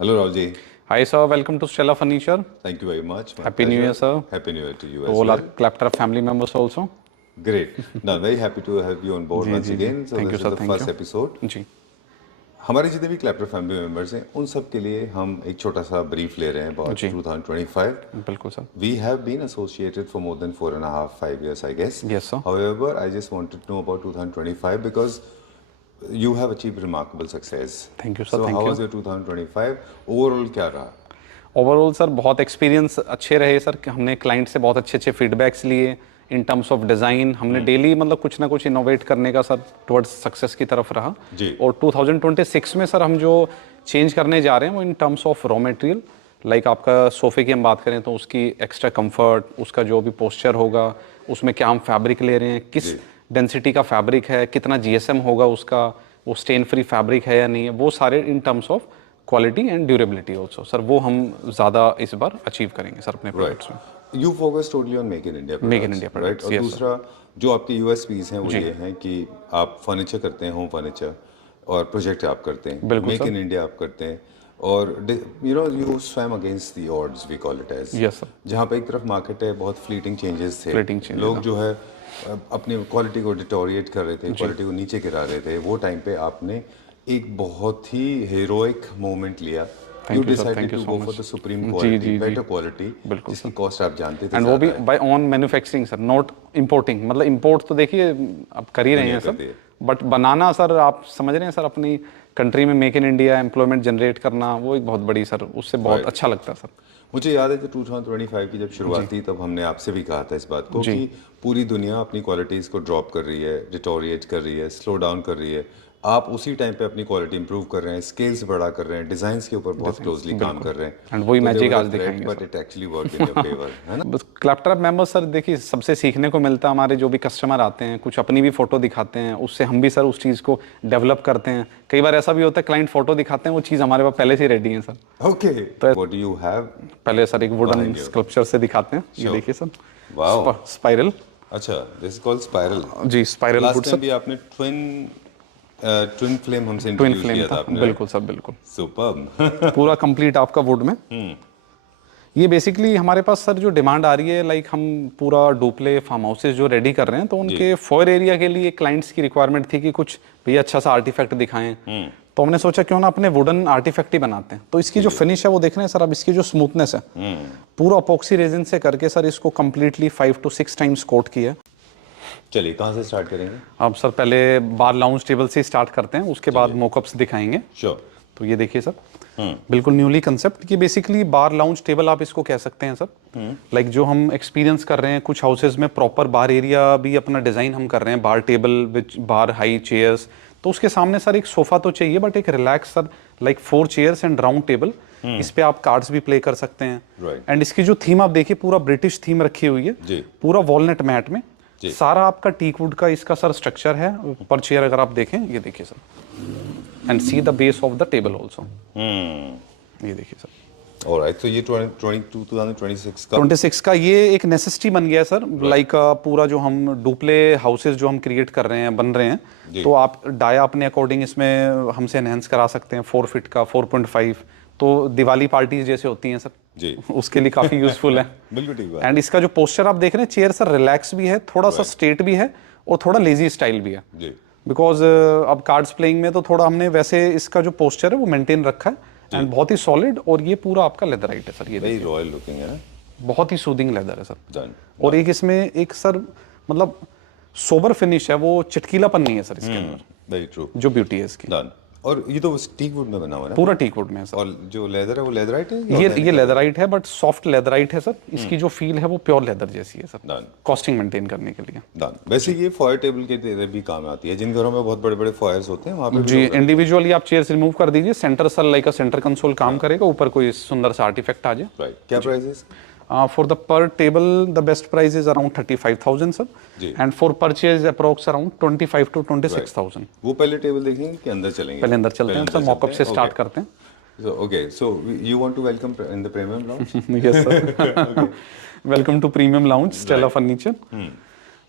Hello, Raji. Hi sir, welcome to Stella Furniture. Thank you very much. My Happy New Year, pleasure. sir. Happy New Year to you To as all our well. Claptrap family members also. Great. Now, very happy to have you on board जी once जी जी again. So, thank you this is sir the thank first you episode. जी हमारे जितने भी क्लैप्टर family members हैं उन सब के लिए हम एक छोटा सा ब्रीफ ले रहे हैं about जी 2025. बिल्कुल sir We have been associated for more than 4.5, 5 years, I guess. Yes, sir. However, I just wanted to know about 2025 because you have achieved remarkable success. Thank you, sir. So, Thank how you. was your 2025? Overall, क्या रहा? Overall sir बहुत experience अच्छे रहे sir कि हमने client से बहुत अच्छे अच्छे फीडबैक्स लिए इन टर्म्स ऑफ डिज़ाइन हमने डेली मतलब कुछ ना कुछ इनोवेट करने का सर टुवर्ड्स सक्सेस की तरफ रहा जी। और 2026 में सर हम जो चेंज करने जा रहे हैं वो in terms of raw material like आपका सोफ़े की हम बात करें तो उसकी एक्स्ट्रा कंफर्ट उसका जो भी पोस्चर होगा उसमें क्या हम फैब्रिक ले रहे हैं किस डेंसिटी का फैब्रिक है कितना जीएसएम होगा उसका वो स्टेन फ्री फैब्रिक है या नहीं है वो सारे in terms of quality and durability also sir वो हम ज़्यादा इस बार अचीव करेंगे सर अपने प्रोडक्ट्स में You focus totally on Make in India products. Make in India products, right? और yes, दूसरा जो आपके USPs हैं वो ये हैं कि आप फर्नीचर करते हैं होम फर्नीचर और प्रोजेक्ट आप करते हैं बिल्कुल मेक सर। इन इंडिया आप करते हैं और you swam against the odds we call it as Yes, sir. जहाँ पे एक तरफ मार्केट है बहुत फ्लीटिंग चेंजेस थे Fleeting changes, लोग जो है अपनी क्वालिटी को डिटोरिएट कर रहे थे क्वालिटी को नीचे गिरा रहे थे वो टाइम पे आपने एक बहुत ही हीरोइक मोमेंट लिया Thank you you, sir. Decided Thank you to so go much. For the supreme जी, क्वालिटी जी, बेटर जी। क्वालिटी बिल्कुल जिसकी कॉस्ट आप जानते थे एंड वो भी ज़्यादा है। Buy on manufacturing sir not importing मतलब इम्पोर्ट तो देखिए आप कर ही रहे हैं करती सर है। बट बनाना सर आप समझ रहे हैं सर अपनी कंट्री में make in India employment generate करना वो एक बहुत बड़ी सर उससे बहुत Right. अच्छा लगता है सर मुझे याद है कि 2025 की जब शुरुआत थी तब हमने आपसे भी कहा था इस बात को कि पूरी दुनिया अपनी क्वालिटीज़ को ड्रॉप कर रही है डिटोरिएट कर रही है स्लो डाउन कर रही है आप उसी टाइम पे अपनी क्वालिटी इंप्रूव कर रहे हैं स्केल्स बड़ा कर रहे हैं डिजाइन्स के ऊपर बहुत क्लोजली काम कर रहे हैं And वही magic आज दिखाएंगे but it actually work in your favour है ना बस क्लैपटॉप मेंबर्स सर देखिए सबसे सीखने को मिलता है हमारे जो भी कस्टमर आते हैं कुछ अपनी भी फोटो दिखाते हैं उससे हम भी सर उस चीज़ को डेवलप करते हैं कई बार ऐसा भी होता है क्लाइंट फोटो दिखाते हैं वो चीज़ हमारे पास पहले से रेडी है sir okay what do you have पहले सर एक वुडन Behind you. स्कल्पचर से दिखाते हैं ये Sure. देखिए सर वाओ स्पाइरल अच्छा दिस इज कॉल्ड स्पाइरल जी spiral wood last time sir भी आपने ट्विन फ्लेम हमसे ट्विन इंट्रोड्यूस फ्लेम किया था था आपने बिल्कुल सर बिल्कुल सुपर्ब पूरा कंप्लीट आपका वुड में ये बेसिकली हमारे पास सर जो डिमांड आ रही है लाइक हम पूरा डुप्ले फार्म हाउसेज जो रेडी कर रहे हैं तो उनके फॉर एरिया के लिए क्लाइंट्स की रिक्वायरमेंट थी कि कुछ भैया अच्छा सा आर्टिफैक्ट दिखाएं तो हमने सोचा क्यों ना अपने वुडन आर्टिफैक्ट ही बनाते हैं तो इसकी जो फिनिश है वो देख रहे हैं सर अब इसकी जो स्मूथनेस है पूरा अपॉक्सी रेजिन से करके सर इसको कंप्लीटली 5 to 6 टाइम्स कोट किया है चलिए कहाँ से स्टार्ट करेंगे अब सर पहले बार लाउंज टेबल से स्टार्ट करते हैं उसके बाद मोकअप्स दिखाएंगे श्योर तो ये देखिए सर बिल्कुल न्यूली कंसेप्ट कि बेसिकली बार लाउंज टेबल आप इसको कह सकते हैं सर लाइक जो हम एक्सपीरियंस कर रहे हैं कुछ हाउसेज में प्रॉपर बार एरिया भी अपना डिजाइन हम कर रहे हैं bar table which bar high chairs तो उसके सामने सर एक सोफा तो चाहिए बट एक relax sir like 4 chairs and round table इस पे आप कार्ड्स भी प्ले कर सकते हैं Right. एंड इसकी जो थीम आप देखिए पूरा ब्रिटिश थीम रखी हुई है जी। पूरा वॉलनट मैट में जी। सारा आपका टीक वुड का इसका सर स्ट्रक्चर है पर चेयर अगर आप देखें ये देखिए sir and see the base of the table also ये देखिए सर ऑलराइट तो ये 2026 का 26 का ये एक नेसेसिटी बन गया है सर लाइक पूरा जो हम डुप्ले हाउसेज जो हम क्रिएट कर रहे हैं बन रहे हैं तो आप डाया अपने अकॉर्डिंग इसमें हमसे एनहेंस करा सकते हैं 4 फीट का 4.5 तो दिवाली पार्टीज जैसे होती हैं सर जी उसके लिए काफी यूजफुल है बिल्कुल ठीक बात एंड इसका जो पोस्चर आप देख रहे हैं चेयर सर रिलैक्स भी है थोड़ा सा स्ट्रेट भी है और थोड़ा लेजी स्टाइल भी है जी बिकॉज अब कार्ड्स प्लेइंग में तो थोड़ा हमने वैसे इसका जो पोस्चर है वो मेंटेन रखा है एंड बहुत ही सॉलिड और ये पूरा आपका लेदराइट है सर ये वेरी रॉयल लुकिंग है ना बहुत ही सूदिंग लेदर है सर डन और एक इसमें एक सर मतलब सोबर फिनिश है वो चटकीलापन नहीं है सर इसके अंदर वेरी ट्रू जो ब्यूटी है इसकी डन और ये तो टीक वुड में बना हुआ है ना पूरा टीक वुड में है सर और जो लेदर है वो लेदराइट है ये लेदराइट है बट सॉफ्ट लेदराइट है सर इसकी जो फील है वो प्योर लेदर जैसी है सर डन कॉस्टिंग मेंटेन करने के लिए डन वैसे ये फॉयर टेबल के लिए भी काम आती है जिन घरों में बहुत बड़े बड़े फॉयर्स होते हैं वहाँ पे जी इंडिविजुअली आप चेयर्स रिमूव कर दीजिए सेंटर सर लाइक अ सेंटर कंसोल काम करेगा ऊपर कोई सुंदर सा आर्टिफैक्ट आ जाए राइट क्या price For the per table, the best price is around 35,000, sir. जी। And for purchase, approx around 25 to 26,000. वो पहले टेबल देखेंगे कि अंदर चलेंगे पहले अंदर चलते हैं, सर मॉकअप से स्टार्ट करते हैं. So you want to welcome in the premium lounge? Yes, sir. Welcome to Premium Lounge, Stella Furniture.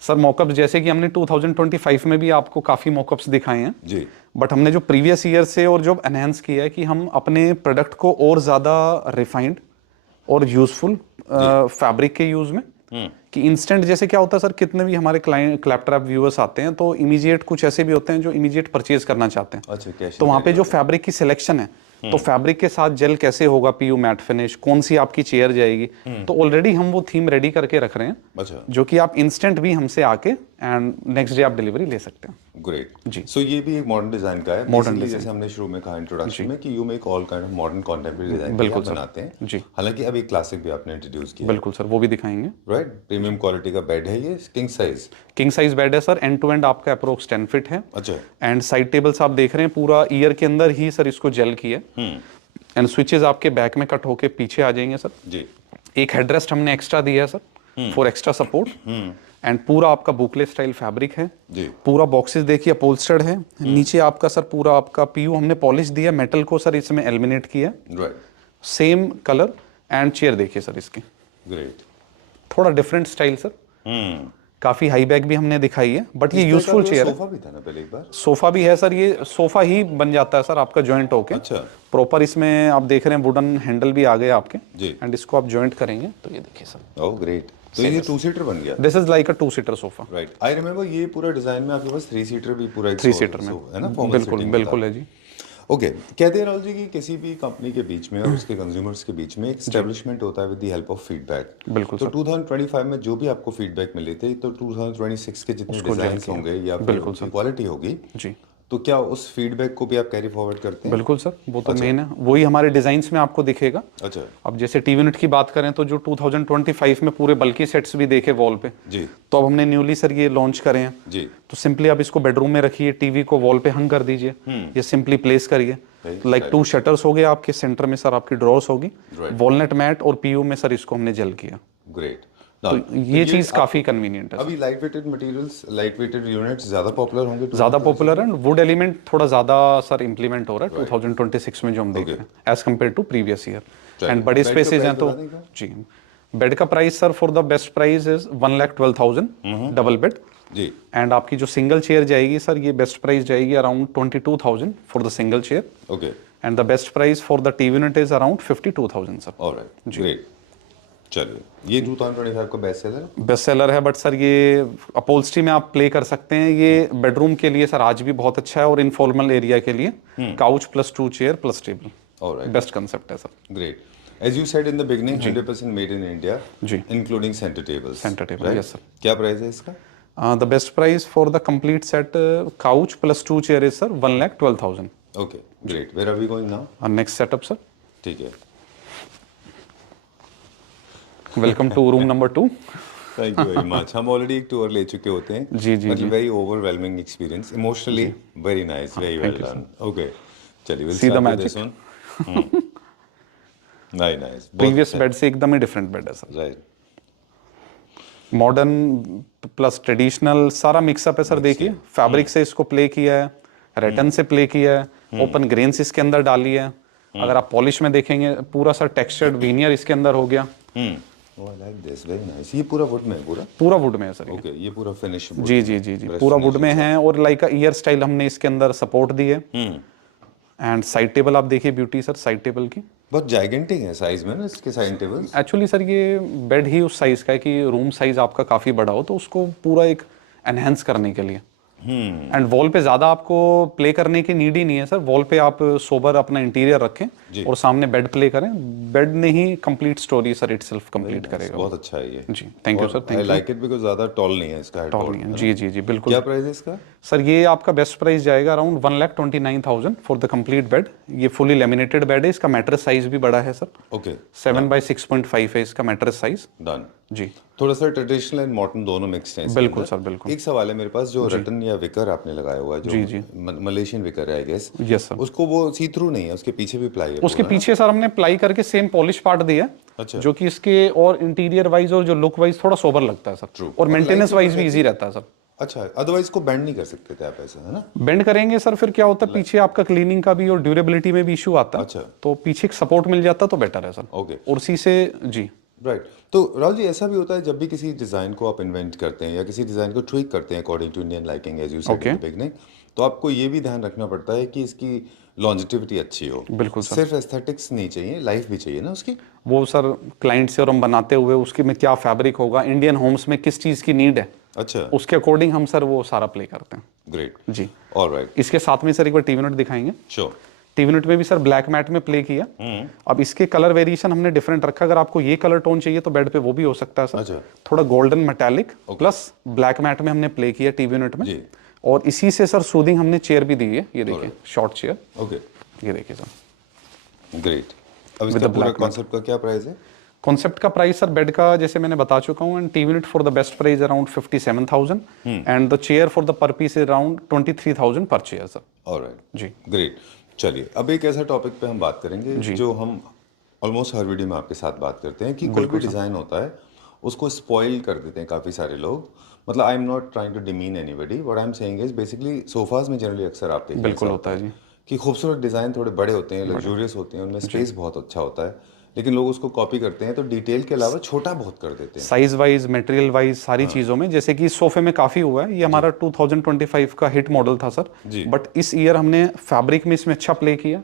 Sir mockups जैसे कि हमने 2025 में भी आपको काफ़ी मॉकअप्स दिखाए हैं, जी बट हमने जो प्रीवियस ईयर से और जो एनहेंस किया है कि हम अपने प्रोडक्ट को और ज़्यादा रिफाइंड और यूजफुल फैब्रिक के यूज़ में, कि इंस्टेंट जैसे क्या होता है सर, कितने भी हमारे क्लाइंट क्लैपट्रैप व्यूअर्स आते हैं तो इमीडिएट कुछ ऐसे भी होते हैं जो इमीडिएट परचेज करना चाहते हैं। अच्छा, कैश तो वहाँ पे जो फैब्रिक की सिलेक्शन है, तो फैब्रिक के साथ जेल कैसे होगा, पीयू मैट फिनिश, कौन सी आपकी चेयर जाएगी, तो ऑलरेडी हम वो थीम रेडी करके रख रहे हैं, अच्छा जो कि आप इंस्टेंट भी हमसे आके एंड नेक्स्ट डे आप डिलीवरी ले सकते हैं। ग्रेट जी। सो ये भी एक मॉडर्न डिजाइन का है। Modern Basically, design। जैसे हमने शुरू में कहा इंट्रोडक्शन में कि you make all kind of modern contemporary design बिल्कुल सर। बनाते हैं। जी। हालांकि अभी क्लासिक भी आपने इंट्रोड्यूस किया, बिल्कुल सर, वो भी दिखाएंगे। राइट? प्रीमियम क्वालिटी का बेड है ये, king size. King size bed है सर, एंड टू एंड आपका अप्रोक्स 10 फीट है। अच्छा एंड साइड टेबल्स आप देख रहे हैं पूरा ईयर के अंदर ही सर इसको जेल किया है, एंड स्विचेस आपके बैक में कट होके पीछे आ जाएंगे सर। जी एक हेडरेस्ट हमने एक्स्ट्रा दिया है sir for extra support, and पूरा आपका बुकले स्टाइल फैब्रिक है जी पूरा। बॉक्सेस देखिए अपोल्स्टर्ड है, नीचे आपका सर पूरा आपका पीयू हमने पॉलिश दिया, मेटल को सर इसमें एलिमिनेट किया, right same colour. And chair देखिए सर इसकी, ग्रेट थोड़ा डिफरेंट स्टाइल सर, काफी हाई बैक भी हमने दिखाई है, बट ये यूजफुल चेयर है। सोफा भी था ना पहले एक बार? सोफा भी है सर, ये सोफा ही बन जाता है सर आपका जॉइंट होके। अच्छा प्रॉपर इसमें आप देख रहे हैं वुडन हैंडल भी आ गए आपके, जी। एंड इसको आप जॉइंट करेंगे तो ये देखिए सर, ओह ग्रेट। तो ये 2 सीटर बन गया। This is like a 2 seater sofa. Right, I remember ये पूरा डिजाइन में आपके पास 3 सीटर भी पूरा 3 सीटर में है ना, formal बिल्कुल sitting बिल्कुल होता है जी। ओके कहते हैं राहुल जी कि किसी भी कंपनी के बीच में और उसके कंज्यूमर्स के बीच में एक एस्टेब्लिशमेंट होता है with the help of feedback. बिल्कुल तो 2025 में जो भी आपको फीडबैक मिले थे, तो 2026 के जितने डिजाइन होंगे या फिर उनकी क्वालिटी होगी जी, तो क्या उस फीडबैक को भी आप कैरी फॉरवर्ड करते हैं? बिल्कुल सर, वो तो मेन है, वही हमारे डिजाइन्स में आपको दिखेगा। अच्छा अब जैसे टीवी यूनिट की बात करें तो जो 2025 में पूरे बल्कि सेट्स भी देखे वॉल पे, जी तो अब हमने न्यूली सर ये लॉन्च करे हैं। जी तो सिंपली आप इसको बेडरूम में रखिए, टीवी को वॉल पे हंग कर दीजिए, ये सिंपली प्लेस करिए। लाइक 2 शटर्स हो गए आपके, सेंटर में सर आपकी ड्रॉर्स होगी, वॉलनट मैट और पीयू में सर इसको हमने जेल किया। ग्रेट। तो ये चीज काफी कन्वीनियंट है। अभी light weighted materials, light weighted units ज्यादा पॉपुलर होंगे? ज्यादा पॉपुलर है, वुड एलिमेंट थोड़ा ज्यादा सर इंप्लीमेंट हो रहा है 2026 में जो हम देख रहे हैं as compared to previous year. And बड़े स्पेसेस हैं तो जी। बेड का price sir for the best price is 1,12,000 double bed जी। एंड आपकी जो सिंगल चेयर जाएगी सर, ये बेस्ट प्राइस जाएगी around 22,000 for the single chair. Okay. And the best price for the TV unit is around 52,000 sir. Alright great. चलिए, ये 2025 का best seller है? बेस्ट सेलर है, बट सर ये अपहोल्स्ट्री में आप प्ले कर सकते हैं, ये बेडरूम के लिए सर आज भी बहुत अच्छा है, और इनफॉर्मल एरिया के लिए couch plus 2 chair plus table, alright best concept है sir. Great. As you said in the beginning 100% made in India जी, including centre tables. Centre table, yes sir. क्या प्राइस है इसका? The best price for the complete set couch plus 2 chair is sir 1,12,000। Okay great. Where are we going now? Next setup sir. ठीक है, welcome to room number 2। Thank you very much. हम already एक tour ले चुके होते हैं जी जी जी। Very overwhelming experience, emotionally very nice, very well done. Okay चलिए, will See the start with magic? This one. Very nice. Previous bed से एकदम ही डिफरेंट बेड है sir, right. Modern plus traditional सारा मिक्सअप है सर। देखिए fabric से इसको प्ले किया है, रेटन से प्ले किया है, ओपन ग्रेन्स इसके अंदर डाली है। अगर आप पॉलिश में देखेंगे पूरा सर टेक्सचर्ड वीनियर इसके अंदर हो गया। Oh, I like this, very nice। ये पूरा वुड में है? पूरा वुड में है सर। ओके, ये पूरा फिनिश जी जी जी जी, पूरा वुड में है, और लाइक का ईयर स्टाइल हमने इसके अंदर सपोर्ट दी है। एंड साइड टेबल आप देखिए ब्यूटी सर साइड टेबल की, बहुत जाइगेंटिक है साइज में ना इसके साइड टेबल्स। एक्चुअली सर ये बेड ही उस साइज का है कि रूम साइज आपका काफी बड़ा हो तो उसको पूरा एक एनहेंस करने के लिए। एंड वॉल पे ज्यादा आपको प्ले करने की नीड ही नहीं है सर, वॉल पे आप सोबर अपना इंटीरियर रखें और सामने बेड प्ले करें, बेड ने ही complete story sir itself complete करेगा। बहुत अच्छा है ये जी, thank you sir, thank I you. Like it because ज्यादा टॉल नहीं है इसका हेड। टॉल नहीं है, जी जी जी बिल्कुल। क्या प्राइस है इसका? सर ये आपका बेस्ट प्राइस जाएगा around 1,29,000 for the complete bed. ये फुली लेमिनेटेड बेड है, इसका मैट्रेस साइज भी बड़ा है सर, ओके 7x6.5 है इसका मैट्रेस साइज। डन। जी, थोड़ा सा ट्रेडिशनल एंड मॉडर्न दोनों मिक्स हैं। बिल्कुल सर बिल्कुल। एक सवाल है मेरे पास, जो रटन या विकर आपने लगाया हुआ है, जो मलेशियन विकर है आई गेस, यस सर, उसको वो सी थ्रू नहीं है, उसके पीछे भी प्लाई है? उसके पीछे सर हमने प्लाई करके सेम पॉलिश पार्ट दिया, अच्छा, जो कि इसके और इंटीरियर वाइज और जो लुक वाइज थोड़ा सोबर लगता है सर, और मेंटेनेंस वाइज भी इजी रहता है सर। अच्छा, अदरवाइज को बेंड नहीं कर सकते थे आप ऐसे, है ना? बेंड करेंगे सर फिर क्या होता है, पीछे आपका क्लीनिंग का भी और ड्यूरेबिलिटी में भी इशू आता है। अच्छा, तो पीछे सपोर्ट मिल जाता तो बेटर है सर। ओके। और उसी से जी राइट। तो राहुल जी, ऐसा भी होता है जब भी किसी डिज़ाइन को आप इन्वेंट करते हैं या किसी डिज़ाइन को ट्विक करते हैं according to Indian liking, as you said in the beginning, तो आपको ये भी ध्यान रखना पड़ता है कि इसकी लॉन्जिटिविटी अच्छी हो। बिल्कुल सर। सिर्फ एस्थेटिक्स नहीं चाहिए, लाइफ भी चाहिए ना उसकी। वो सर क्लाइंट से और हम बनाते हुए उसके में क्या फैब्रिक होगा, इंडियन होम्स में किस चीज़ की नीड है, अच्छा, उसके अकॉर्डिंग हम सर वो सारा प्ले करते हैं। ग्रेट जी। ऑलराइट, इसके साथ में सर एक बार टीवी यूनिट दिखाएंगे। श्योर। टीवी यूनिट में भी सर ब्लैक मैट में प्ले किया। अब इसके कलर वेरिएशन हमने डिफरेंट रखा, अगर आपको ये कलर टोन चाहिए तो बेड पे वो भी हो सकता है सर। अच्छा। थोड़ा golden metallic plus black matte में हमने प्ले किया टीवी यूनिट में। जी। और इसी से सर सूदिंग हमने चेयर भी दी है, ये देखिए शॉर्ट चेयर, ओके, ये देखिए सर। ग्रेट। अब इसका पूरा कॉन्सेप्ट का क्या प्राइस है? कॉन्सेप्ट का प्राइस सर बेड का जैसे मैंने बता चुका हूँ, and TV unit for the best price around 57,000 and the chair for the per piece around 23,000 per chair sir. Alright जी। ग्रेट। चलिए, अब एक ऐसा टॉपिक पे हम बात करेंगे जो हम ऑलमोस्ट हर वीडियो में आपके साथ बात करते हैं कि कोई भी डिज़ाइन होता है उसको स्पॉइल कर देते हैं काफ़ी सारे लोग। मतलब I am not trying to demean anybody, what I am saying is basically sofas में जनरली अक्सर आप देखते हैं बिल्कुल होता है जी, कि खूबसूरत डिज़ाइन थोड़े बड़े होते हैं, लग्जूरियस होते हैं, उनमें स्पेस बहुत अच्छा होता है, लेकिन लोग उसको कॉपी करते हैं तो डिटेल के अलावा छोटा बहुत कर देते हैं। साइज वाइज मटेरियल वाइज सारी चीज़ों में। जैसे कि इस सोफे में काफ़ी हुआ है, ये हमारा 2025 का हिट मॉडल था सर, बट इस ईयर हमने फैब्रिक में इसमें अच्छा प्ले किया।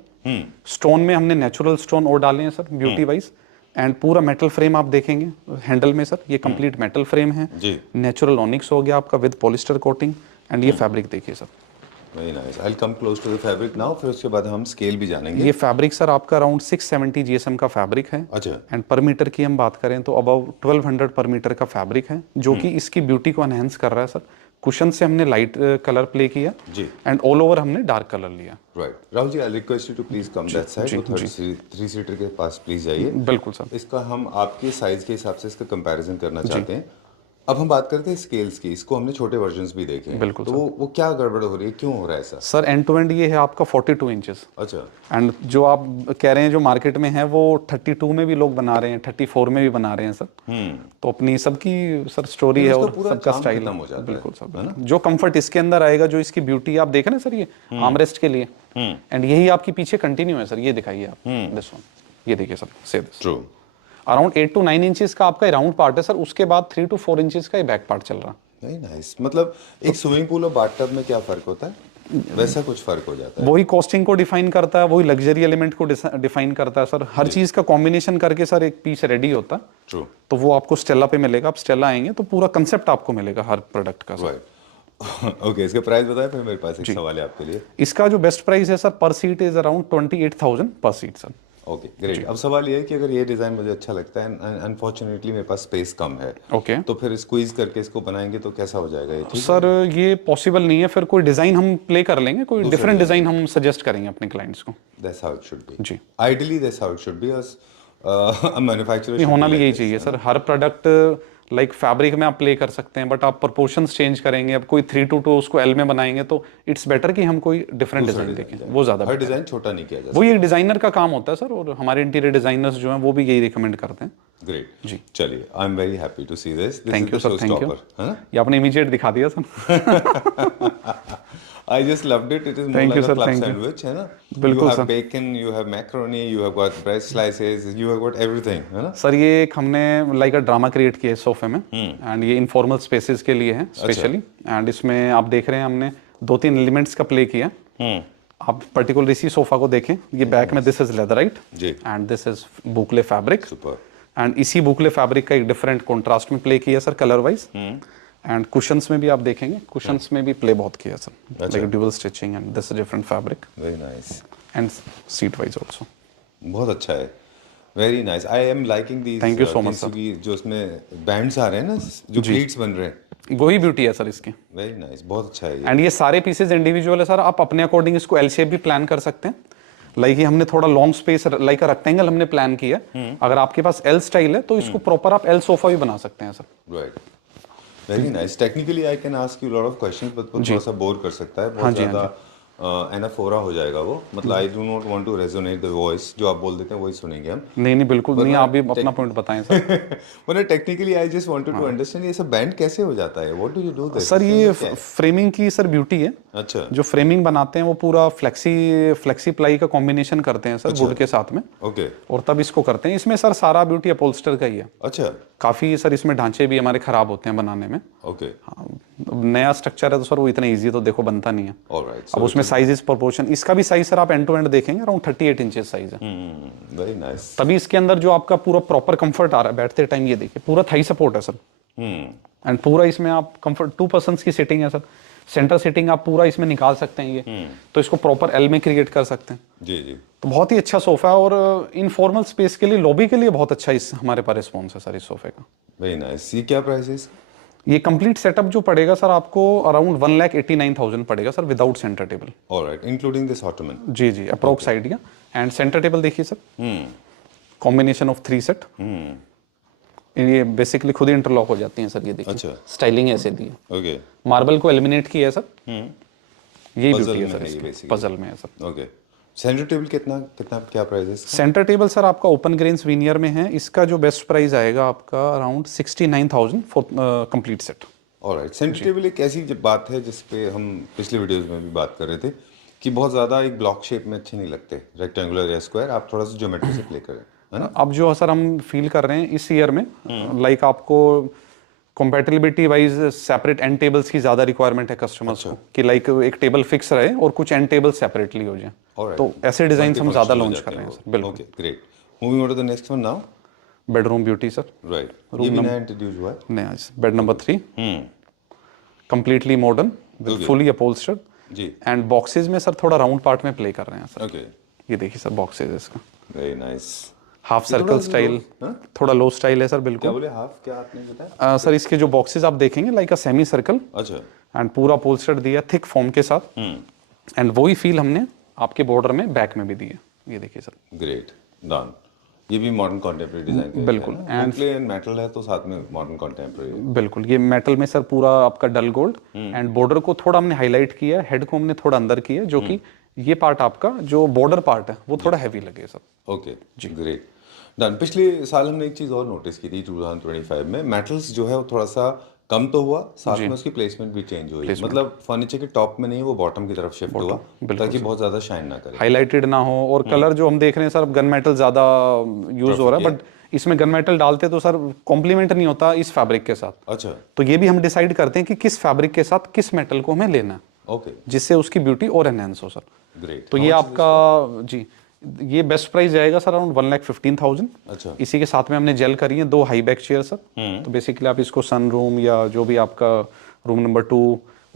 स्टोन में हमने नेचुरल स्टोन और डाले हैं सर ब्यूटी वाइज, एंड पूरा मेटल फ्रेम आप देखेंगे हैंडल में सर, ये कंप्लीट मेटल फ्रेम है। नेचुरल ऑनिक्स हो गया आपका विद पॉलिस्टर कोटिंग, एंड ये फैब्रिक देखिए sir. Very nice. I will come close to the fabric now, फिर उसके बाद हम स्केल भी जानेंगे। ये फैब्रिक सर आपका अराउंड 670 जीएसएम का फैब्रिक है। अच्छा। एंड पर मीटर की हम बात करें तो अबाउट 1200 पर मीटर का फैब्रिक है, जो कि इसकी ब्यूटी को एनहेंस कर रहा है सर। कुशन से हमने लाइट कलर प्ले किया जी, एंड ऑल ओवर हमने डार्क कलर लिया। Right. Rahul ji, I request you to please come that side, वो थ्री सीटर के पास प्लीज जाइए। बिल्कुल सर। इसका हम आपके साइज के हिसाब से इसका कंपैरिजन करना चाहते हैं। अब हम बात करते हैं स्केल्स की। इसको हमने छोटे वर्जन्स भी देखे हैं, बिल्कुल तो वो क्या गड़बड़ हो रही है, क्यों हो रहा है ऐसा? सर एंड टू एंड ये है आपका 42 इंचेस। अच्छा। एंड जो आप कह रहे हैं जो मार्केट में है वो 32 में भी लोग बना रहे हैं, 34 में भी बना रहे हैं सर। तो अपनी सबकी सर स्टोरी है और सबका स्टाइल हो जाता है। बिल्कुल सर, जो कंफर्ट इसके अंदर आएगा, जो इसकी ब्यूटी आप देख रहे हैं सर, ये आर्मरेस्ट के लिए, एंड यही आपकी पीछे कंटिन्यू है सर। ये दिखाइए आप दिस वन, ये देखिए सर, से this true. Around 8 to 9 inches का आपका राउंड पार्ट है सर, उसके बाद 3 to 4 इंचेस का ये बैक पार्ट चल रहा है। Very nice. मतलब एक स्विमिंग पूल और बाथटब में क्या फर्क होता है, वैसा कुछ फर्क हो जाता है। वही कॉस्टिंग को डिफाइन करता है, वही लग्जरी एलिमेंट को डिफाइन करता है सर। हर चीज का कॉम्बिनेशन करके सर एक पीस रेडी होता है। ट्रू। तो वो आपको स्टेला पे मिलेगा, आप स्टेला आएंगे तो पूरा कंसेप्ट आपको मिलेगा हर प्रोडक्ट का सर। राइट। ओके, इसका प्राइस बताएं, फिर मेरे पास एक सवाल है आपके लिए। इसका जो बेस्ट प्राइस है सर पर सीट इज अराउंड 28,000 पर सीट सर। Okay, great. अब सवाल ये है कि अगर ये डिज़ाइन मुझे अच्छा लगता है, अनफॉर्चुनेटली मेरे पास स्पेस कम है, ओके, तो फिर स्क्वीज करके इसको बनाएंगे तो कैसा हो जाएगा ये? ठीक सर ये पॉसिबल नहीं है, फिर कोई डिजाइन हम प्ले कर लेंगे, कोई डिफरेंट डिजाइन हम सजेस्ट करेंगे अपने क्लाइंट्स को। That's how it should be जी, ideally, that's how it should be. A manufacturer होना भी यही चाहिए सर। हर प्रोडक्ट लाइक फैब्रिक में आप प्ले कर सकते हैं, बट आप प्रोपोर्शंस चेंज करेंगे। अब कोई 3:2 उसको एल में बनाएंगे तो इट्स बेटर कि हम कोई डिफरेंट डिजाइन देखें, वो ज्यादा हर डिज़ाइन छोटा नहीं किया जाता। वो ये डिजाइनर का काम होता है सर, और हमारे इंटीरियर डिजाइनर्स जो हैं वो भी यही रिकमेंड करते हैं। ग्रेट जी, चलिए, I am very happy to see this. Thank you sir, thank you. है ना? ये आपने इमीडिएट दिखा दिया sir. I just loved it. It is more Thank like you, a sir. club Thank you. sandwich, है ना? बिल्कुल You sir. have bacon, you have macaroni, you have got bread slices, you have got everything, है ना? Sir ये एक हमने like a drama create किया है सोफे में, एंड ये इनफॉर्मल स्पेसेस के लिए है स्पेशली। एंड इसमें आप देख रहे हैं हमने 2-3 एलिमेंट्स का प्ले किया। आप पर्टिकुलर इसी सोफा को देखें, ये बैक में दिस इज लेदराइट जी, and this is boucle fabric. Super. And इसी बुकले फैब्रिक का एक डिफरेंट कॉन्ट्रास्ट में प्ले किया sir colour wise. And cushions में भी आप देखेंगे, कुशंस में भी प्ले बहुत किया sir, like dual stitching and this different fabric very nice and seat wise also. बहुत अच्छा है, very nice. I am liking these. Thank you so much, sir. जो उसमें बैंड्स आ रहे हैं ना, जो प्लीट्स बन रहे हैं, वही ब्यूटी है सर इसकी। वेरी नाइस, बहुत अच्छा है ये। एंड ये सारे पीसेज इंडिविजुअल है सर, आप अपने अकॉर्डिंग इसको एल शेप भी प्लान कर सकते हैं। लाइक ये हमने थोड़ा लॉन्ग स्पेस लाइक रेक्टेंगल हमने प्लान किया। अगर आपके पास एल स्टाइल है तो इसको प्रॉपर आप एल सोफा भी बना सकते हैं sir. Right, very nice. Technically I can ask you lot of questions, but थोड़ा सा बोर कर सकता है, बहुत ज़्यादा एनाफोरा हो जाएगा वो, मतलब I do not want to resonate the voice, जो आप बोल देते हैं वही सुनेंगे हम। नहीं नहीं बिल्कुल नहीं, आप भी अपना पॉइंट बताएं सर। मतलब technically I just wanted to understand ये सब बैंड कैसे हो जाता है, what do you do this? Sir ये फ्रेमिंग की सर ब्यूटी है। अच्छा जो फ्रेमिंग बनाते हैं वो पूरा फ्लेक्सी प्लाई का कॉम्बिनेशन करते हैं सर वुड के साथ में, ओके और तब इसको करते हैं। इसमें सर सारा ब्यूटी अपहोल्स्टर का ही है। अच्छा काफी सर इसमें ढांचे भी हमारे खराब होते हैं बनाने में। ओके हाँ, नया स्ट्रक्चर है तो सर वो इतना इजी तो देखो बनता नहीं है। ऑलराइट अब उसमें साइजेस प्रोपोर्शन, इसका भी साइज सर आप एंड टू एंड देखेंगे अराउंड 38 इंचेस साइज है। Very nice. तभी इसके अंदर जो आपका पूरा प्रॉपर कंफर्ट आ रहा है बैठते टाइम, ये देखिए पूरा थाई सपोर्ट है सर। एंड पूरा इसमें आप कंफर्ट 2 पर्सन्स की सीटिंग है सर। सेंटर सीटिंग आप पूरा इसमें निकाल सकते हैं ये, तो इसको प्रॉपर एल में क्रिएट कर सकते हैं। जी जी तो बहुत ही अच्छा सोफा है, और इनफॉर्मल स्पेस के लिए, लॉबी के लिए बहुत अच्छा इस हमारे पास रिस्पॉन्स है सर इस सोफे का। Very nice. ये क्या प्राइस है इसका? ये कंप्लीट सेटअप जो पड़ेगा सर आपको अराउंड 1,89,000 पड़ेगा sir without centre table. Alright, including this ottoman. जी जी approx idea. And centre table देखिए सर, कॉम्बिनेशन ऑफ 3 सेट। ये बेसिकली खुद ही इंटरलॉक हो जाती हैं सर, ये देखिए। अच्छा। स्टाइलिंग ऐसे दी है, ओके मार्बल को एलिमिनेट किया है सर। यही Puzzle ब्यूटी है में सर है ये इसकी, basically। पजल में है सर। ओके। सेंटर टेबल कितना कितना क्या प्राइस है इसका? सेंटर टेबल सर आपका ओपन ग्रेन्स वीनियर में है, इसका जो बेस्ट प्राइस आएगा आपका around 69,000 for complete set. Alright, centre table एक ऐसी बात है जिस पे हम पिछले वीडियोस में भी बात कर रहे थे कि बहुत ज़्यादा एक ब्लॉक शेप में अच्छे नहीं लगते, रेक्टेंगुलर या स्क्वायर, आप थोड़ा सा ज्योमेट्री से प्ले करें, है ना? अब जो सर हम फील कर रहे हैं इस ईयर में, लाइक आपको compatibility wise separate and tables की ज़्यादा रिक्वायरमेंट है कस्टमर्स को, कि लाइक एक टेबल फिक्स रहे और कुछ एंड टेबल सेपरेटली हो जाए। Alright. तो ऐसे डिजाइन हम ज़्यादा Multifunctional हो लॉन्च जाते कर रहे हैं वो। सर। बिल्कुल। Okay great, moving on to the next one now. Bedroom beauty sir, right, ये भी नया इंट्रोड्यूस हुआ है। नया bed number 3, completely modern with fully upholstered. जी एंड बॉक्सेस में सर थोड़ा राउंड पार्ट में प्ले कर रहे हैं सर। ओके ये देखिए सर बॉक्सेस इसका very nice. Half circle style, थोड़ा लो स्टाइल है सर क्या बिल्कुल। बोले हाफ, क्या आपने बताया? सर इसके जो बॉक्सेस आप देखेंगे लाइक अ सेमी सर्कल, अच्छा एंड पूरा पोल्स्टर दिया थिक फॉर्म के साथ। एंड वही फील हमने आपके बॉर्डर में बैक में भी दी है, ये देखिए सर। Great done. ये भी मॉडर्न कॉन्टेम्प्रेरी डिजाइन बिल्कुल। एंड मेटल है तो साथ में मॉडर्न कॉन्टेम्प्रेरी। बिल्कुल, ये मेटल में सर पूरा आपका डल गोल्ड, एंड बॉर्डर को थोड़ा हमने हाईलाइट किया है, हेड को हमने थोड़ा अंदर किया है, जो कि ये पार्ट आपका जो बॉर्डर पार्ट है वो थोड़ा हैवी लगे सर। ओके जी ग्रेट डन। पिछले साल हमने एक चीज़ और नोटिस की थी 2025 में, मेटल्स जो है वो थोड़ा सा कम तो हुआ, साथ में उसकी प्लेसमेंट भी चेंज हुई, मतलब फर्नीचर के टॉप में नहीं वो बॉटम की तरफ शिफ्ट हुआ, ताकि बहुत ज़्यादा शाइन ना करे, हाईलाइटेड ना हो। और कलर जो हम देख रहे हैं सर, गन मेटल ज़्यादा यूज हो रहा है, बट इसमें गन मेटल डालते तो सर कॉम्प्लीमेंट नहीं होता इस फैब्रिक के साथ। अच्छा तो ये भी हम डिसाइड करते हैं कि किस फैब्रिक के साथ किस मेटल को हमें लेना है, ओके जिससे उसकी ब्यूटी और एनहेंस हो सर। ग्रेट। तो ये आपका जी, ये बेस्ट प्राइस जाएगा सर अराउंड 1,15,000। अच्छा इसी के साथ में हमने जेल करी है 2 हाई बैक चेयर सर। तो बेसिकली आप इसको सन रूम या जो भी आपका रूम नंबर 2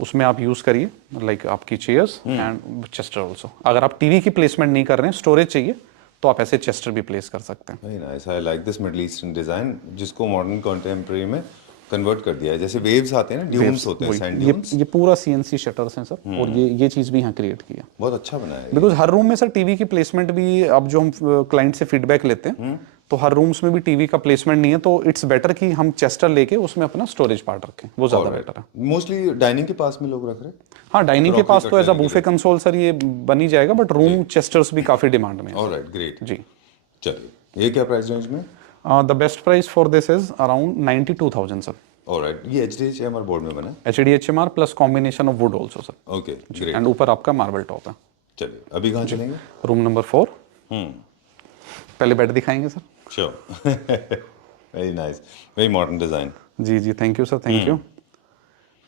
उसमें आप यूज करिए, लाइक आपकी चेयर्स एंड चेस्टर ऑल्सो। अगर आप टीवी की प्लेसमेंट नहीं कर रहे हैं, स्टोरेज चाहिए, तो आप ऐसे चेस्टर भी प्लेस कर सकते हैं। Very nice, I like this middle eastern design, जिसको मॉडर्न कॉन्टेम्प्रेरी में कन्वर्ट कर दिया है। जैसे वेव्स आते हैं ना, ड्यून्स होते हैं, सैंड ड्यून्स। ये पूरा CNC शटर्स हैं सर, और ये चीज़ भी यहाँ क्रिएट की है। बहुत अच्छा बनाया है। बिकॉज हर रूम में सर टीवी की प्लेसमेंट भी, अब जो हम क्लाइंट से फीडबैक लेते हैं, तो हर रूम्स में भी टीवी का प्लेसमेंट नहीं है, तो इट्स बेटर कि हम चेस्टर लेके उसमें अपना स्टोरेज पार्ट रखें, वो ज़्यादा बेटर है। मोस्टली डाइनिंग के पास में लोग रख रहे हैं। हाँ, डाइनिंग के पास तो as a buffet console sir ये बन ही जाएगा, बट रूम चेस्टर्स भी काफ़ी डिमांड में है। ऑलराइट ग्रेट जी चलिए, ये क्या प्राइस रेंज में? The best price for this is around 92,000 sir. Alright, ये HDHMR बोर्ड में बना है? HDHMR plus combination of wood also sir. Okay great. And ऊपर आपका मार्बल टॉप है। चलिए अभी कहाँ चलेंगे? Room number 4। पहले बेड दिखाएंगे sir. Sure. Very nice, very modern design. जी जी thank you sir, thank you.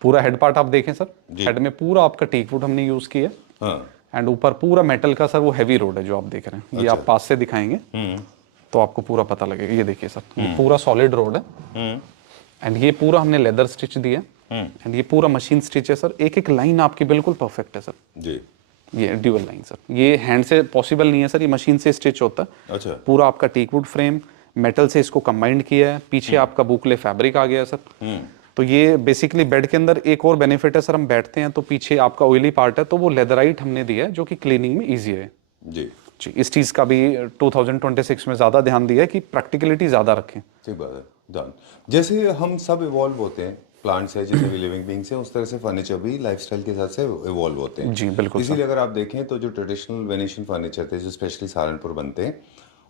पूरा हेड पार्ट आप देखें सर, हेड में पूरा आपका टीक वुड हमने यूज किया, हाँ एंड ऊपर पूरा मेटल का सर वो हैवी रोड है जो आप देख रहे हैं। ये आप पास से दिखाएंगे तो आपको पूरा पता लगेगा। ये देखिए सर, ये पूरा सॉलिड रोड है, एंड ये पूरा हमने लेदर स्टिच दिया, एंड ये पूरा मशीन स्टिच है सर। एक एक लाइन आपकी बिल्कुल परफेक्ट है सर। जी ये ड्यूअल लाइन सर, ये हैंड से पॉसिबल नहीं है सर, ये मशीन से स्टिच होता है। अच्छा पूरा आपका टीकवुड फ्रेम मेटल से इसको कंबाइंड किया है, पीछे आपका बुकले फैब्रिक आ गया है सर। तो ये बेसिकली बेड के अंदर एक और बेनिफिट है सर, हम बैठते हैं तो पीछे आपका ऑयली पार्ट है, तो वो लेदराइट हमने दिया है जो कि क्लीनिंग में ईजी है। जी जी, इस चीज़ का भी 2026 में ज़्यादा ध्यान दिया है कि प्रैक्टिकलिटी ज़्यादा रखें। ठीक बात है, डन। जैसे हम सब इवॉल्व होते हैं, प्लांट्स है जितने भी लिविंग बींग्स हैं, उस तरह से फर्नीचर भी लाइफस्टाइल के हिसाब से इवॉल्व होते हैं। जी बिल्कुल इसीलिए अगर आप देखें तो जो ट्रेडिशनल वेनेशियन फर्नीचर थे जो स्पेशली सहारनपुर बनते हैं,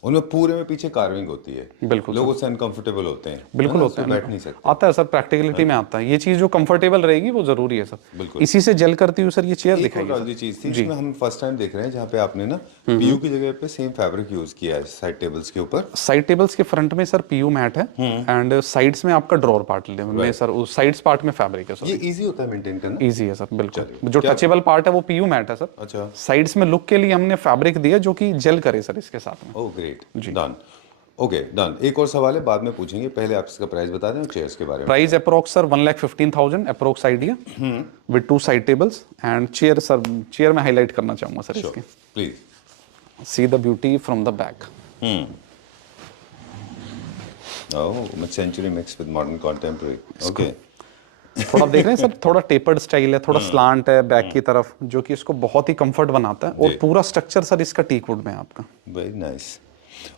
उनमें पूरे में पीछे कार्विंग होती है। बिल्कुल लोग उससे अनकंफर्टेबल होते हैं, बिल्कुल होता है, बैठ नहीं सकते। आता है सर, प्रैक्टिकलिटी में आता है। ये चीज़ जो कंफर्टेबल रहेगी वो जरूरी है सर। बिल्कुल। इसी से जल करती हुई सर ये चेयर एक दिखाई और चीज थी जिसमें हम फर्स्ट टाइम देख रहे हैं जहाँ पे आपने ना पीयू की जगह पे सेम फैब्रिक यूज किया है साइड टेबल्स के ऊपर। साइड टेबल्स के फ्रंट में सर पीयू मैट है एंड साइड्स में आपका ड्रॉर पार्ट में सर उस साइड्स पार्ट में फैब्रिक है सर। ये इजी होता है मेंटेन करना? इजी है सर बिल्कुल। जो टचेबल पार्ट है वो पीयू मैट है सर। अच्छा। साइड्स में लुक के लिए हमने फैब्रिक दिया जो कि जेल करे सर इसके साथ में। Oh great, done. Okay done. एक और सवाल है बाद में पूछेंगे, पहले आप इसका प्राइस बता दें चेयर्स के बारे में। Price approx sir 1,15,000 approx idea with 2 side tables and chair. Sir chair में हाईलाइट करना चाहूंगा सर इसके। Please see the beauty from the back. Oh century mix with modern contemporary. Okay. थोड़ा देख रहे हैं सर, थोड़ा टेपर्ड स्टाइल है, थोड़ा स्लांट है बैक की तरफ, जो कि इसको बहुत ही कंफर्ट बनाता है। और पूरा स्ट्रक्चर सर इसका टीक वुड में है आपका। Very nice.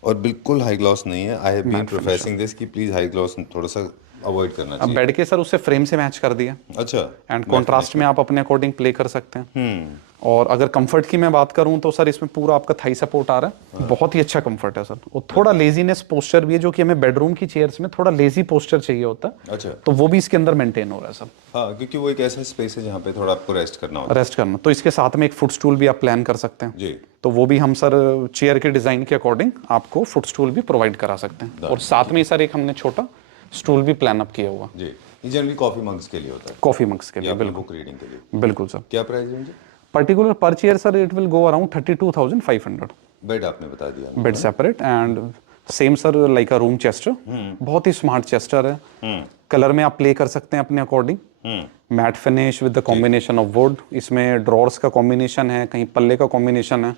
और बिल्कुल हाई ग्लॉस नहीं है। I have been professing this कि प्लीज हाई ग्लॉस थोड़ा सा अवॉइड करना चाहिए। अब बेड के सर उससे फ्रेम से मैच कर दिया। अच्छा। एंड कॉन्ट्रास्ट में आप अपने अकॉर्डिंग प्ले कर सकते हैं। और अगर कंफर्ट की मैं बात करूं तो सर इसमें पूरा आपका थाई सपोर्ट आ रहा है। बहुत ही अच्छा कंफर्ट है सर। और थोड़ा लेजीनेस पोस्चर भी है, जो कि हमें बेडरूम की चेयर्स में थोड़ा लेजी पोस्चर चाहिए होता है। अच्छा। तो वो भी इसके अंदर मेंटेन हो रहा है सर। हाँ, क्योंकि वो एक ऐसा स्पेस है जहाँ पे थोड़ा आपको रेस्ट करना होता है। रेस्ट करना, तो इसके साथ में एक फुट स्टूल भी आप प्लान कर सकते हैं जी। तो वो भी हम सर चेयर के डिजाइन के अकॉर्डिंग आपको फुट स्टूल भी प्रोवाइड करा सकते हैं। और साथ में ही सर एक हमने छोटा स्टूल भी प्लान अप किया हुआ। जी। ये जनरली कॉफी मग्स के लिए होता है। कॉफी मग्स के लिए बिल्कुल। बिल्कुल बुक रीडिंग के लिए। बिल्कुल सर। क्या प्राइस रेंज है? पर्टिकुलर पर chair sir it will go around 32,500। Bed आपने बता दिया। Bed separate and same sir like a room Chester. बहुत ही स्मार्ट चेस्टर है। कलर में आप प्ले कर सकते हैं अपने according. Matte finish with the combination of would. इसमें ड्रॉर्स का कॉम्बिनेशन है, कहीं पल्ले का कॉम्बिनेशन है।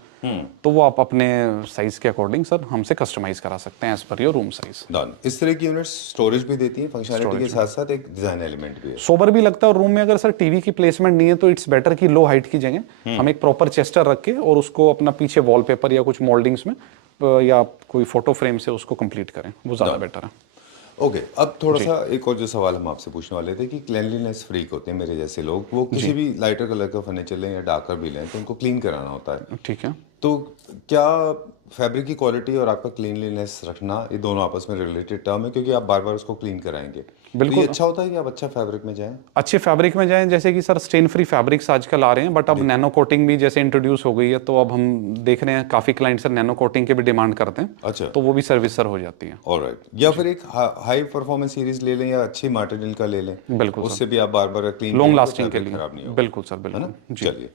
तो वो आप अपने साइज के अकॉर्डिंग सर हमसे कस्टमाइज करा सकते हैं as per your room size. Done. इस तरह की यूनिट्स स्टोरेज भी देती हैं, फंक्शनैलिटी के साथ साथ एक डिजाइन एलिमेंट भी है। सोबर भी लगता है। और रूम में अगर सर टीवी की प्लेसमेंट नहीं है तो इट्स बेटर कि लो हाइट की जगह हम एक प्रॉपर चेस्टर रख के और उसको अपना पीछे वॉलपेपर या कुछ मोल्डिंग्स में या कोई फोटो फ्रेम से उसको कंप्लीट करें, वो ज़्यादा बेटर है। ओके। अब थोड़ा सा एक और जो सवाल हम आपसे पूछने वाले थे कि क्लीनलीनेस फ्रीक होते हैं मेरे जैसे लोग, वो किसी भी लाइटर कलर का फर्नीचर लें या डार्कर भी लें तो उनको क्लीन कराना होता है। ठीक है। तो क्या फैब्रिक की क्वालिटी और आपका क्लीनलीनेस रखना, ये दोनों आपस में रिलेटेड टर्म है? क्योंकि आप बार बार उसको क्लीन कराएंगे। बिल्कुल। तो ये अच्छा होता है कि आप अच्छा फैब्रिक में जाएं? अच्छे फैब्रिक में जाएं, जैसे कि सर स्टेन फ्री फैब्रिक्स आजकल आ रहे हैं, बट अब नैनो कोटिंग भी जैसे इंट्रोड्यूस हो गई है, तो अब हम देख रहे हैं काफी क्लाइंट सर नैनो कोटिंग के भी डिमांड करते हैं। अच्छा। तो वो भी सर्विस सर हो जाती है। ऑलराइट। या फिर एक हाई परफॉर्मेंस सीरीज ले लें या अच्छी मटेरियल का ले लें। बिल्कुल। उससे भी आप बार बार क्लीन लॉन्ग लास्टिंग के लिए खराब नहीं होगा। बिल्कुल सर बिल्कुल। चलिए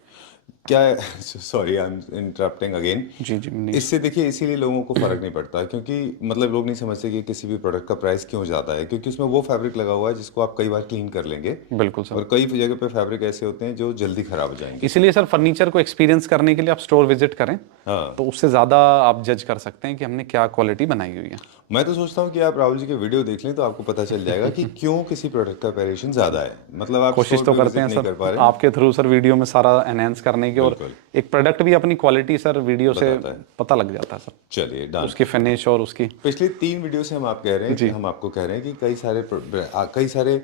क्या है, sorry I am interrupting again. जी जी नहीं। इससे देखिए इसीलिए लोगों को फर्क नहीं पड़ता, क्योंकि मतलब लोग नहीं समझते कि किसी भी प्रोडक्ट का प्राइस क्यों ज्यादा है, क्योंकि उसमें वो फैब्रिक लगा हुआ है जिसको आप कई बार क्लीन कर लेंगे। बिल्कुल सर। और कई जगह पे फैब्रिक ऐसे होते हैं जो जल्दी खराब हो जाएंगे। इसीलिए सर फर्नीचर को एक्सपीरियंस करने के लिए आप स्टोर विजिट करें। हाँ। तो उससे ज्यादा आप जज कर सकते हैं कि हमने क्या क्वालिटी बनाई हुई है। मैं तो सोचता हूँ कि आप राहुल जी के वीडियो देख लें तो आपको पता चल जाएगा कि क्यों किसी प्रोडक्ट का वेरिएशन ज्यादा है। मतलब आप कोशिश तो करते हैं सर आपके थ्रू सर वीडियो में सारा एनहांस करने की, और एक प्रोडक्ट भी अपनी क्वालिटी सर वीडियो से पता लग जाता है सर। चलिए डन। उसकी फिनिश और उसकी पिछले 3 वीडियो से हम आप कह रहे हैं कि हम आपको कह रहे हैं कि कई सारे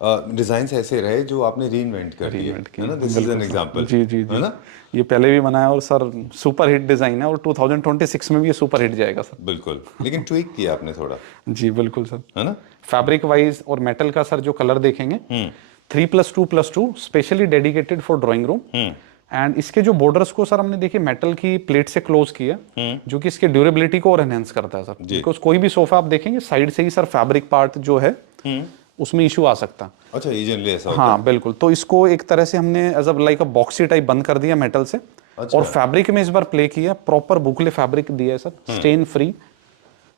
डिजाइन ऐसे रहे जो आपने रीइन्वेंट कर दिए, है ना? This is an example. जी जी है ना? ये पहले भी बनाया और सर सुपर हिट डिजाइन है, और 2026 में भी ये सुपर हिट जाएगा सर। बिल्कुल। लेकिन ट्विक किया आपने थोड़ा। जी बिल्कुल सर। है ना? फैब्रिक वाइज और मेटल का सर जो कलर देखेंगे 3+2+2 specially dedicated for drawing room. And इसके जो बॉर्डर्स को सर हमने देखिए मेटल की प्लेट से क्लोज किया, जो कि इसके ड्यूरेबिलिटी को और एनहेंस करता है सर। बिकॉज कोई भी सोफा आप देखेंगे साइड से ही सर फैब्रिक पार्ट जो है उसमें इशू आ सकता है। अच्छा, ये जनरली ऐसा होता है। हाँ बिल्कुल। तो इसको एक तरह से हमने as a like a boxy type बंद कर दिया मेटल से। अच्छा। और फैब्रिक में इस बार प्ले किया, प्रॉपर बुकले फैब्रिक दिया है sir, stain free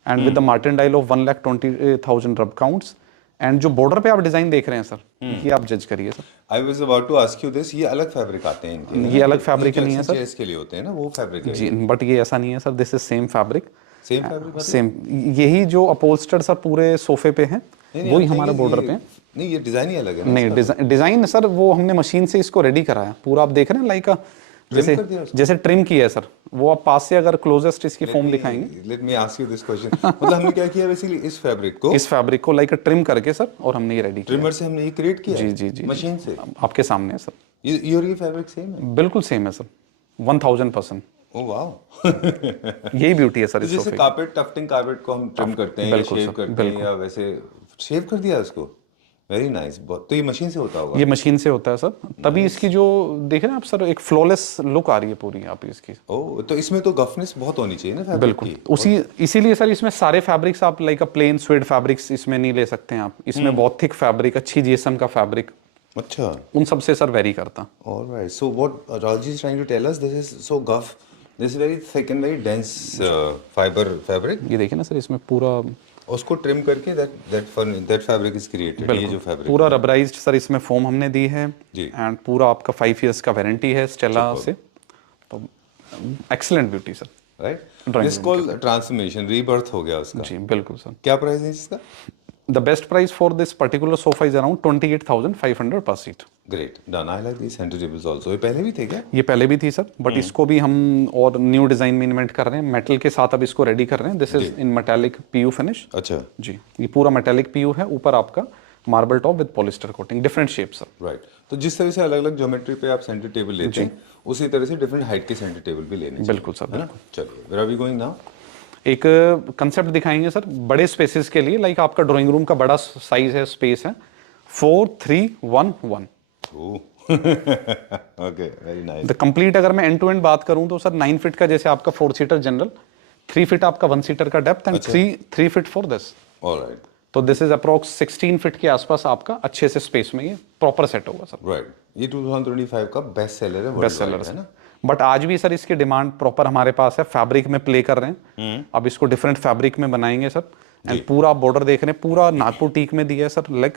and with the martindale of 1,20,000 rub counts. And जो बॉर्डर पे आप डिजाइन देख रहे हैं सर, ये आप जज करिए sir. I was about to ask you this, ये अलग फैब्रिक आते हैं इनके? ये अलग फैब्रिक नहीं है सर, इसके लिए होते हैं ना वो फैब्रिक है जी, बट ये ऐसा नहीं है sir, this is same fabric. Same fabric same यही जो अपहोल्स्टर्ड सर पूरे सोफे पे हैं वही हमारे बॉर्डर पे हैं। नहीं, ये डिजाइन ही अलग है ना? नहीं डिजाइन सर वो हमने मशीन से इसको रेडी कराया पूरा। आप देख रहे हैं लाइक जैसे कर दिया उसको? जैसे ट्रिम की है सर, वो आप पास से अगर क्लोजेस्ट इसकी फॉर्म दिखाएंगे, let me ask you this question, मतलब हमने क्या किया बेसिकली, इस फैब्रिक को इस फैब्रिक को लाइक ट्रिम करके सर, और हमने ये रेडी किया। ट्रिमर से हमने ये क्रिएट किया जी है जी जी मशीन से। आपके सामने है सर, ये फैब्रिक सेम है? बिल्कुल सेम है सर, 1000%। Oh wow. यही ब्यूटी है सर तो इस जैसे सोफे की। कारपेट, टफ्टिंग कारपेट को हम ट्रिम करते हैं या बिल्कुल शेव सर, करते हैं, या वैसे शेव कर दिया उसको, वेरी नाइस। तो ये मशीन से होता होगा? ये मशीन से होता है सर, तभी इसकी जो देख रहे हैं आप सर, एक फ्लॉलेस लुक आ रही है पूरी आप इसकी। ओ, तो इसमें तो गफनेस बहुत होनी चाहिए ना फैब्रिक बिल्कुल, की। उसी इसीलिए सर इसमें सारे फैब्रिक्स आप like a plain suede fabrics इसमें नहीं ले सकते हैं आप, इसमें बहुत थिक फैब्रिक, अच्छी जीएसएम का फैब्रिक, अच्छा, उन सब से सर वेरी करता। Alright. So what Raji is trying to tell us, this is so guff, this is very thick and very dense fibre fabric. ये देखिए ना सर, इसमें पूरा उसको ट्रिम करके दैट फैब्रिक इज क्रिएटेड, ये जो फैब्रिक पूरा रबराइज्ड सर इसमें फोम हमने दी है, जी। एंड पूरा आपका 5 इयर्स का वारंटी है स्टेला से, तो excellent beauty sir. Right, this call transformation, rebirth हो गया उसका। जी बिल्कुल सर। क्या प्राइस है इसका? The best price for this particular sofa is around 28,500 पर seat. Great, done. I like this centre tables also. ये पहले भी थे क्या? ये पहले भी थी सर, बट इसको भी हम और न्यू डिजाइन में इन्वेंट कर रहे हैं, मेटल के साथ अब इसको रेडी कर रहे हैं। This is in metallic PU finish. अच्छा, जी, ये पूरा मेटालिक पीयू है, ऊपर आपका marble top with polyester coating, different shape sir. Right. तो जिस तरह से अलग अलग ज्योमेट्री पे आप सेंटर टेबल लेते हैं, उसी तरह से डिफरेंट हाइट के सेंटर टेबल भी लेने चाहिए। बिल्कुल सर, है ना? चलिए, where are we going now? एक कंसेप्ट दिखाएंगे सर बड़े स्पेसेस के लिए, लाइक आपका ड्राइंग रूम का बड़ा साइज है, स्पेस है 4311। Okay, very nice. The complete अगर मैं एंड टू एंड बात करूं तो सर 9 फीट का जैसे आपका 4 सीटर जनरल, 3 फीट आपका 1 सीटर का depth, and 3 feet for this. Alright, तो दिस इज अप्रोक्स 16 फीट के आसपास आपका अच्छे से स्पेस में ये प्रॉपर सेट होगा सर। राइट। ये 2025 का बेस्ट सेलर है, बेस्ट worldwide, सेलर है ना? बट आज भी सर इसकी डिमांड प्रॉपर हमारे पास है, फैब्रिक में प्ले कर रहे हैं। अब इसको डिफरेंट फैब्रिक में बनाएंगे सर, एंड पूरा बॉर्डर देख रहे हैं, पूरा नागपुर टीक में दिया है सर लेग,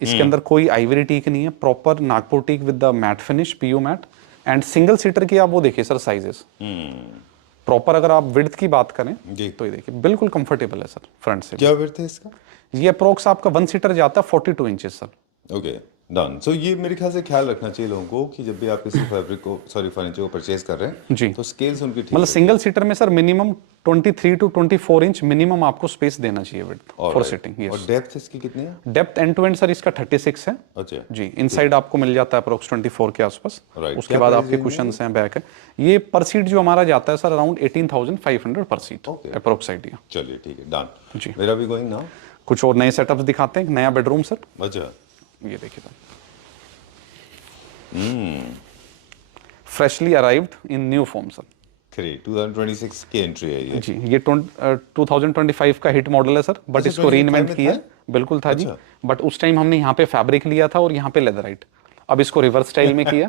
इसके अंदर कोई आइवरी टीक नहीं है, proper Nagpur teak with the matte finish, PU matte, and single seater की आप वो देखिए सर साइजेस प्रॉपर। अगर आप विड्थ की बात करें जी, तो ये देखिए बिल्कुल कंफर्टेबल है सर फ्रंट से। क्या विड्थ है इसका? ये अप्रोक्स आपका 1 सीटर जाता है 42 inches sir. Okay, done. So ये मेरे ख्याल से ख्याल रखना चाहिए लोगों को कि जब भी आप किसी फैब्रिक को, सॉरी, फर्नीचर को परचेज कर रहे हैं, जी, तो स्केल्स उनकी ठीक मतलब है। सिंगल सीटर में sir minimum 23 to 24 inch minimum आपको स्पेस देना चाहिए विड्थ फॉर सिटिंग। और डेप्थ इसकी कितनी है? Depth end to end sir इसका 36 है अच्छा जी। इनसाइड आपको मिल जाता है अप्रोक्स 24 के आसपास। Right. उसके क्या बाद price आपके range कुशंस हैं, बैक है। ये पर सीट जो हमारा जाता है सर अराउंड 18,500 पर सीट Okay. Approx idea. चलिए, ठीक है, डन जी। Where are we going now? कुछ और नए सेटअप्स दिखाते हैं। नया बेडरूम सर, अच्छा, ये देखिए sir, freshly arrived in new form sir. 2026 की एंट्री है ये। जी, ये 2025 का हिट मॉडल है सर, बट अच्छा, इसको 25 रीइन्वेंट में किया। था? बिल्कुल था जी, अच्छा। बट उस टाइम हमने यहाँ पे फैब्रिक लिया था और यहाँ पे लेदराइट, अब इसको रिवर्स स्टाइल में किया।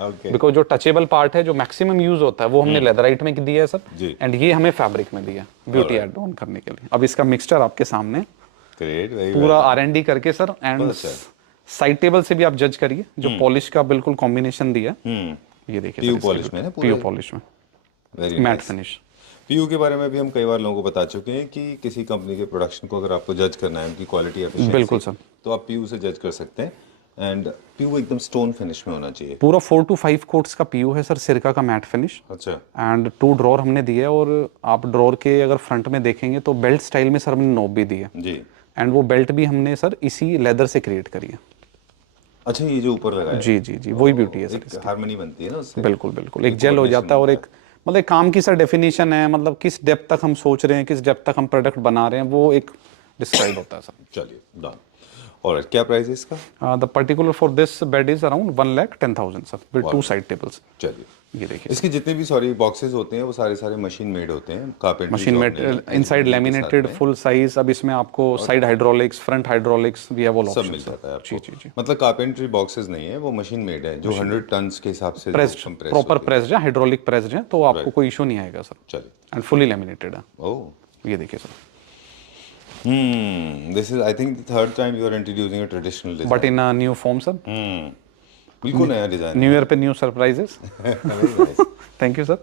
ओके, बिकॉज जो टचेबल पार्ट है, जो मैक्सिमम यूज होता है, वो हमने लेदराइट में दिया है सर, जी। एंड ये हमें फैब्रिक में दिया ब्यूटी एड ऑन करने के लिए। अब इसका मिक्सचर आपके सामने ग्रेट, वेरी पूरा R&D करके सर, एंड साइड टेबल से भी आप जज करिए, जो पॉलिश का बिल्कुल कॉम्बिनेशन दिया, ये देखिए पीयू पॉलिश में ना, पीयू पॉलिश में वेरी मैट फिनिश। पीयू के बारे में भी हम कई बार लोगों को बता चुके हैं कि किसी कंपनी के प्रोडक्शन को अगर आपको जज करना है, उनकी क्वालिटी एफिशिएंसी, बिल्कुल सर, तो आप पीयू से जज कर सकते हैं। एंड पीयू एकदम स्टोन फिनिश में होना चाहिए। पूरा 4 to 5 कोट्स का पीयू है सर, सिरका का मैट फिनिश, अच्छा, एंड 2 ड्रॉर हमने दिए है। और आप ड्रॉर के अगर फ्रंट में देखेंगे तो बेल्ट स्टाइल में सर हमने नॉब भी दी है, जी। एंड वो बेल्ट भी हमने सर इसी लेदर से क्रिएट करी है। अच्छा, ये जो ऊपर लगा है, जी जी जी, वही ब्यूटी है सर एक हार्मनी बनती है ना उससे। बिल्कुल बिल्कुल, एक जेल हो जाता है, और एक मतलब काम की सर डेफिनेशन है, मतलब किस डेप्थ तक हम सोच रहे हैं, किस डेप्थ तक हम प्रोडक्ट बना रहे हैं, वो एक डिस्क्राइब होता है सर। चलिए, डन। और क्या प्राइस है इसका? The particular for this bed is around 1,10,000 sir, with 2 side tables. चलिए, ये देखिए इसके जितने भी सॉरी बॉक्सेस होते हैं वो सारे मशीन मेड होते हैं, carpentry machine made, inside laminated, full size. अब इसमें आपको side hydraulics, front hydraulics, we have all सब मिल ऑप्शंस। जाता है आपको। जी जी जी, मतलब कारपेंट्री बॉक्सेस नहीं है, वो मशीन मेड है, जो 100 टन्स के हिसाब से प्रेस्ड, प्रॉपर प्रेस्ड है, हाइड्रोलिक प्रेस्ड है, तो आपको कोई इशू नहीं आएगा सर, चलिए, एंड फुली लैमिनेटेड है। ओह, ये देखिए sir, this is I think the third time you are introducing a traditional design, but in a new form sir. बिल्कुल नया डिजाइन। न्यू ईयर पे new surprises. Thank you sir.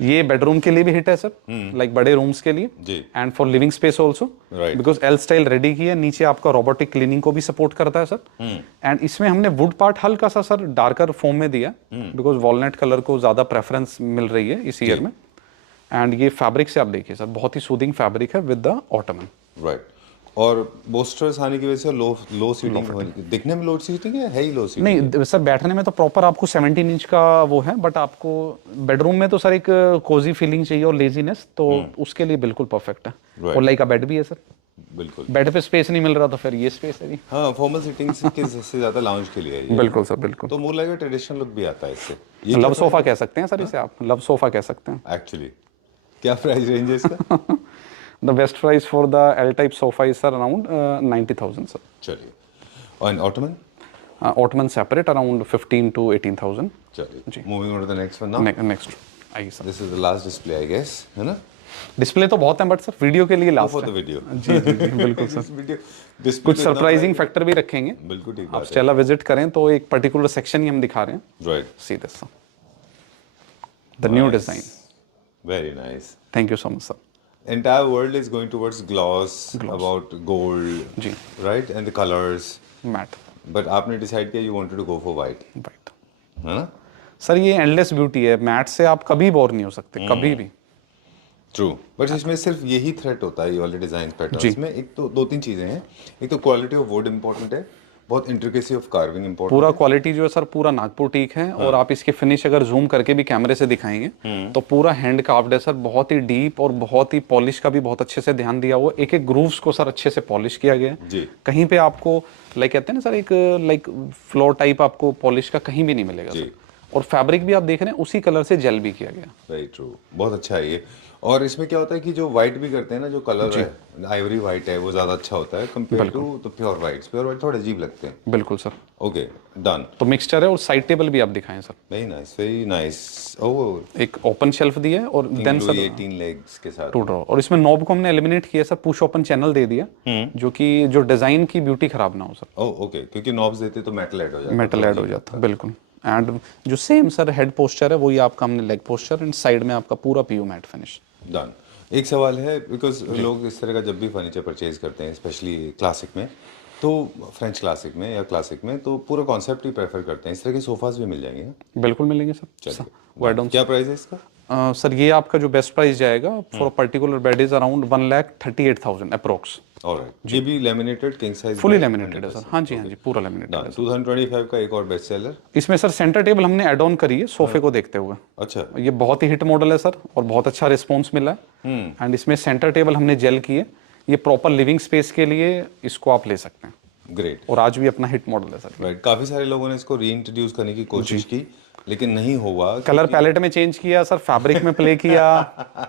ये bedroom के लिए भी हिट है सर, लाइक बड़े rooms के लिए जी। And for living space also, Right. Because L style ready की है, नीचे आपका रोबोटिक क्लीनिंग को भी सपोर्ट करता है सर। एंड इसमें हमने वुड पार्ट हल्का सा सर डार्कर फोम में दिया, बिकॉज वॉलनट कलर को ज्यादा प्रेफरेंस मिल रही है इस ईयर में। एंड ये फैब्रिक से आप देखिए सर, बहुत ही सूदिंग फैब्रिक है विद द ऑटमन। राइट। और बोस्टर्स आने की वजह से लो सीटिंग दिखने में लो सीटिंग है ही लो सीटिंग। नहीं सर, बैठने में तो प्रॉपर आपको 17 इंच का वो है, बट आपको बेडरूम में तो सर एक कोजी फीलिंग चाहिए और लेजीनेस, तो उसके लिए बिल्कुल परफेक्ट है। Right. और लाइक का बेड भी है सर, बिल्कुल। बेड पे स्पेस नहीं मिल रहा तो फिर ये स्पेस है जी। हाँ, फॉर्मल सीटिंग से ज्यादा लाउंज के लिए है ये। बिल्कुल सर, बिल्कुल। तो more like a traditional look भी आता है इससे। लव सोफा कह सकते हैं सर इसे, आप लव सोफा कह सकते हैं। एक्चुअली क्या प्राइस रेंज है इसका? The best price for the L type sofa is sir around 90,000 sir. चलिए, और ottoman? Ottoman separate around 15 to 18,000। चलिए, moving on to the next one now. Next आइए sir. This is the last display I guess, है ना? Display तो बहुत है, but sir video के लिए लास्ट फॉर द है। वीडियो। जी जी जी, बिल्कुल सर। वीडियो डिस्प्ले कुछ सरप्राइजिंग फैक्टर भी रखेंगे। बिल्कुल ठीक आप बात है। स्टेला विजिट करें तो एक पर्टिकुलर सेक्शन ही हम दिखा रहे हैं। Right, see this sir, the new design. Very nice. Thank you so much sir. Entire world is going towards gloss, about gold, जी। right, and the colors. Matte But आपने decide किया you wanted to go for white, right है ना? Sir, ये endless beauty है, mat से आप कभी बोर नहीं हो सकते, कभी भी। True. But इसमें सिर्फ यही थ्रेट होता है, ये वाले डिजाइन पैटर्न्स में। एक तो दो तीन चीजें हैं। एक तो क्वालिटी ऑफ वुड इंपॉर्टेंट है, बहुत इंट्रिकेसी ऑफ कार्विंग इंपॉर्टेंट। पूरा क्वालिटी जो है सर, पूरा नागपुर टीक है। और आप इसके फिनिश अगर जूम करके भी कैमरे से दिखाएंगे तो पूरा हैंड कार्व्ड है सर, बहुत ही डीप और बहुत ही पॉलिश का भी बहुत अच्छे से ध्यान दिया हुआ। एक एक ग्रूव्स को सर अच्छे से पॉलिश किया गया है। जी। कहीं पे आपको लाइक कहते हैं ना सर, एक लाइक फ्लोर टाइप आपको पॉलिश का कहीं भी नहीं मिलेगा जी। सर। और फैब्रिक भी आप देख रहे हैं उसी कलर से जेल भी किया गया। वेरी ट्रू, बहुत अच्छा है ये। और इसमें क्या होता है कि जो व्हाइट भी करते हैं ना, जो कलर है आइवरी व्हाइट है, वो ज्यादा अच्छा होता है compare to the pure whites. Pure white थोड़े अजीब लगते हैं। बिल्कुल सर। Okay, done. तो मिक्सचर है। और साइड टेबल भी आप दिखाएं sir, very nice, very nice. Oh, एक ओपन शेल्फ दी है और देन सर 18 लेग्स के साथ। Two drawer. और इसमें नॉब को हमने एलिमिनेट किया सर, पुश ओपन चैनल दे दिया, जो कि जो डिजाइन की ब्यूटी खराब ना हो सर। ओह ओके, क्योंकि नॉब्स देते तो मेटल ऐड हो जाता। मेटल ऐड हो जाता है, बिल्कुल। एंड जो सेम सर हेड पोस्चर है वही आपका हमने लेग पोस्चर, एंड साइड में आपका पूरा पीयू मैट फिनिश। डन। एक सवाल है, बिकॉज लोग इस तरह का जब भी फर्नीचर परचेज करते हैं, स्पेशली क्लासिक में, तो फ्रेंच क्लासिक में या क्लासिक में, तो पूरा कॉन्सेप्ट ही प्रेफर करते हैं। इस तरह के सोफास भी मिल जाएंगे ना? बिल्कुल मिलेंगे सर। चलिए, क्या प्राइस है इसका? सर ये आपका जो बेस्ट प्राइस जाएगा for particular bed is around 1,38,000 approx. Alright, ये भी laminated king size, fully laminated है सर। हाँ जी, हाँ जी, पूरा लेमिनेटेड है। 2025 का एक और बेस्ट सेलर इसमें सर सेंटर टेबल हमने ऐड ऑन करी है सोफे को देखते हुए। अच्छा। ये बहुत ही हिट मॉडल है सर, और बहुत अच्छा रिस्पॉन्स मिला है। एंड इसमें सेंटर टेबल हमने जेल की है। ये प्रॉपर लिविंग स्पेस के लिए इसको आप ले सकते हैं। ग्रेट। और आज भी अपना हिट मॉडल है सर। राइट, काफी सारे लोगों ने इसको रीइंट्रोड्यूस करने की कोशिश की, लेकिन नहीं हुआ। कलर पैलेट में चेंज किया सर, फैब्रिक में प्ले किया,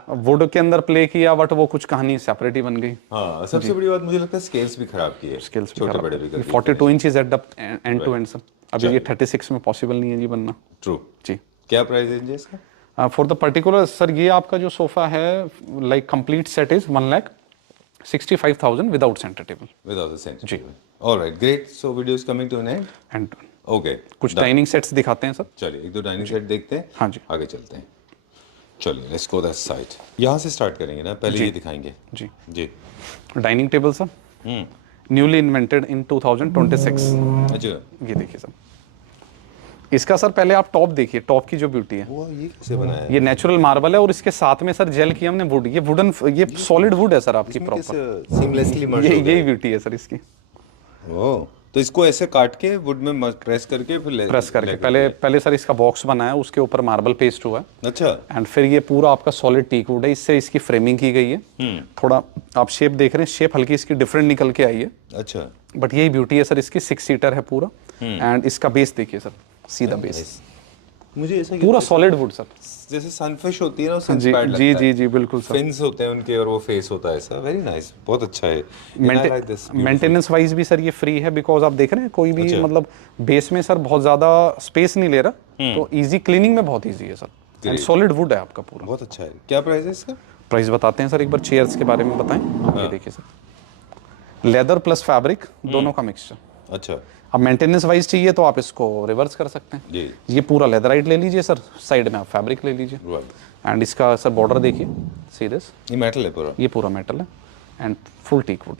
वुड के अंदर प्ले किया, बट वो कुछ कहानी सेपरेट ही बन गई। हाँ, सबसे बड़ी बात मुझे लगता है स्केल्स भी खराब किए, स्केल्स भी छोटे बड़े भी कर दिए। 42 inches at end to end sir. अभी ये 36 में पॉसिबल नहीं है जी बनना। ट्रू जी। क्या प्राइस रेंज है इसका? फॉर द पर्टिकुलर सर, ये आपका जो सोफा है like complete set is 1,65,000 without centre table. Without the centre table. Alright, great. So video is coming to an end. And okay, कुछ डाइनिंग सेट्स दिखाते हैं sir. चलिए एक दो डाइनिंग सेट देखते हैं। हाँ जी। आगे चलते हैं। चलिए, लेट्स गो दैट साइड। यहाँ से स्टार्ट करेंगे ना, पहले ये दिखाएंगे। जी। जी। Dining table sir, newly invented in 2026। अच्छा, ये देखिए सर, इसका सर पहले आप टॉप देखिए, टॉप की जो ब्यूटी है। वो ये कैसे बनाया है? ये नेचुरल मार्बल है और इसके साथ में सर जेल किया हमने वुड। ये वुडन, ये सॉलिड वुड है सर आपकी प्रॉपर। सीमलेसली मर्ज ये हो गया। यही ब्यूटी है सर इसकी। ओह, तो इसको ऐसे काट के वुड में प्रेस करके फिर प्रेस करके पहले सर इसका बॉक्स बनाया, उसके ऊपर मार्बल पेस्ट हुआ है। अच्छा। एंड फिर ये पूरा आपका सॉलिड टीक वुड है, इससे इसकी फ्रेमिंग की गई है। थोड़ा आप शेप देख रहे हैं, शेप हल्की इसकी डिफरेंट निकल के आई है, अच्छा। बट यही ब्यूटी है सर इसकी। 6 सीटर है पूरा। एंड इसका बेस देखिए सर, सीधा बेस, मुझे ऐसा पूरा सॉलिड वुड सर। जैसे सनफिश होती है ना, उससे जी इंस्पायर्ड लगता जी है। जी जी, बिल्कुल सर। फिन्स होते हैं उनके और वो फेस होता है ऐसा। वेरी नाइस, बहुत अच्छा है। like this, मेंटेनेंस वाइज भी सर ये फ्री है, बिकॉज आप देख रहे हैं कोई भी मतलब बेस में सर बहुत ज्यादा स्पेस नहीं ले रहा, तो इजी क्लीनिंग में बहुत इजी है सर। एंड सॉलिड वुड है आपका पूरा। बहुत अच्छा है। क्या प्राइस है इसका? प्राइस बताते हैं सर, एक बार चेयर्स के बारे में बताएं। ये देखिए सर, लेदर प्लस फैब्रिक दोनों का मिक्सचर। अच्छा अब मेंटेनेंस वाइज चाहिए तो आप इसको रिवर्स कर सकते हैं। जी ये पूरा लेदराइट ले लीजिए सर, साइड में आप फैब्रिक ले लीजिए। राइट। एंड इसका सर बॉर्डर देखिए, सी दिस, ये मेटल है पूरा। ये पूरा मेटल है and full teak wood.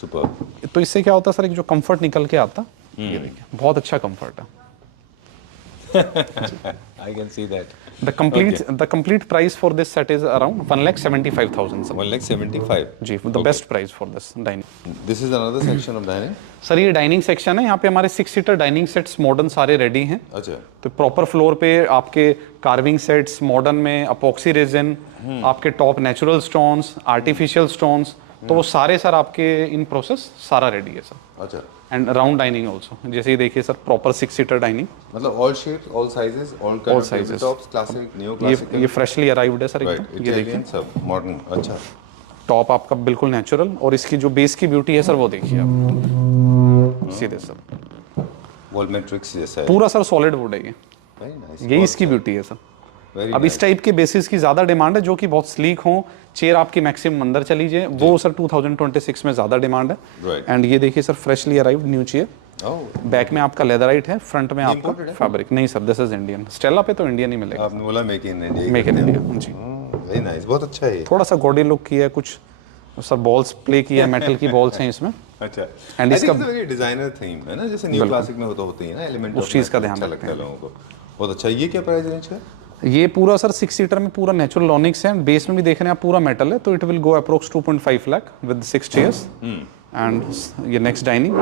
Super. तो इससे क्या होता है सर, एक जो कंफर्ट निकल के आता, ये देखिए बहुत अच्छा कंफर्ट है। I can see that. The complete price for this set is around 1,75,000 sir. 1,75,000. जी, the best price for this dining। This is another section of dining. Sir ये डाइनिंग सेक्शन है, यहाँ पे हमारे 6 सीटर डाइनिंग सेट्स मॉडर्न सारे ready हैं। अच्छा तो प्रॉपर फ्लोर पे आपके कार्विंग सेट्स मॉडर्न में, अपॉक्सी रेजिन, आपके top natural stones, artificial stones, तो वो सारे सर आपके इन प्रोसेस सारा रेडी है सर। अच्छा। एंड राउंड डाइनिंग ऑल्सो, जैसे ये देखिए सर प्रॉपर 6 सीटर डाइनिंग, मतलब all shapes, all sizes, all kind All of sizes. tabletops, classic, neo-classical. ये फ्रेशली अराइव्ड है सर Right. एकदम। ये देखिए Italian सब modern. अच्छा। टॉप आपका बिल्कुल नेचुरल, और इसकी जो बेस की ब्यूटी है सर वो देखिए आप, सीधे सर Wall matrix जैसा है। पूरा सर सॉलिड वुड है ये, Very nice. यही इसकी ब्यूटी है सर। Very अब nice. इस टाइप के बेसिस की ज़्यादा डिमांड है, जो कि बहुत स्लीक हो, चेयर आपकी मैक्सिमम अंदर चली जाए, वो सर 2026 में ज़्यादा डिमांड है। Right. एंड ये देखिए sir freshly arrived new chair, Oh, back में आपका लेदराइट है, फ्रंट में आपका imported है? फैब्रिक नहीं sir, this is Indian. Stella पे तो इंडियन ही मिलेगा, आपने बोला make in India. Make in India जी। वेरी नाइस, बहुत अच्छा है ये। थोड़ा सा गॉडी लुक किया है, कुछ सर बॉल्स प्ले किया है, मेटल की बॉल्स हैं इसमें। अच्छा। And इसका वेरी डिजाइनर थीम है ना, जैसे न्यू क्लासिक में होती है ना एलिमेंट, उस चीज़ का ध्यान अच्छा रखते लगता है लोगों को। बहुत अच्छा। ये क्या प्राइस रेंज है? ये पूरा सर 6 सीटर में पूरा नेचुरल ऑनिक्स है, बेस में भी देख रहे हैं आप पूरा मेटल है, तो it will go approx 2.5 lakh with 6 chairs. And ये नेक्स्ट डाइनिंग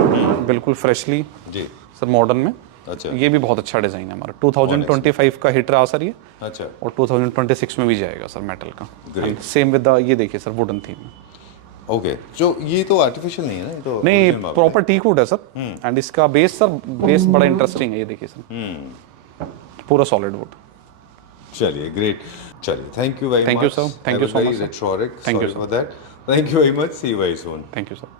बिल्कुल फ्रेशली जी सर मॉडर्न में। अच्छा ये भी बहुत अच्छा डिजाइन है हमारा, 2025 का हिट रहा सर ये, अच्छा और 2026 में भी जाएगा सर मेटल का। Great. सेम विद ये देखिए सर वुडन थीम है। ओके। जो ये तो आर्टिफिशियल नहीं है ना, ये तो नहीं, original marble proper teak wood है सर। एंड इसका बेस सर, बेस बड़ा इंटरेस्टिंग है, ये देखिए सर पूरा सॉलिड वुड। है। चलिए ग्रेट। चलिए thank you very much. Thank you, sir. Thank you so much, sir. Rhetoric. Thank you, Sorry for that. Thank you very much. See you very soon. Thank you sir.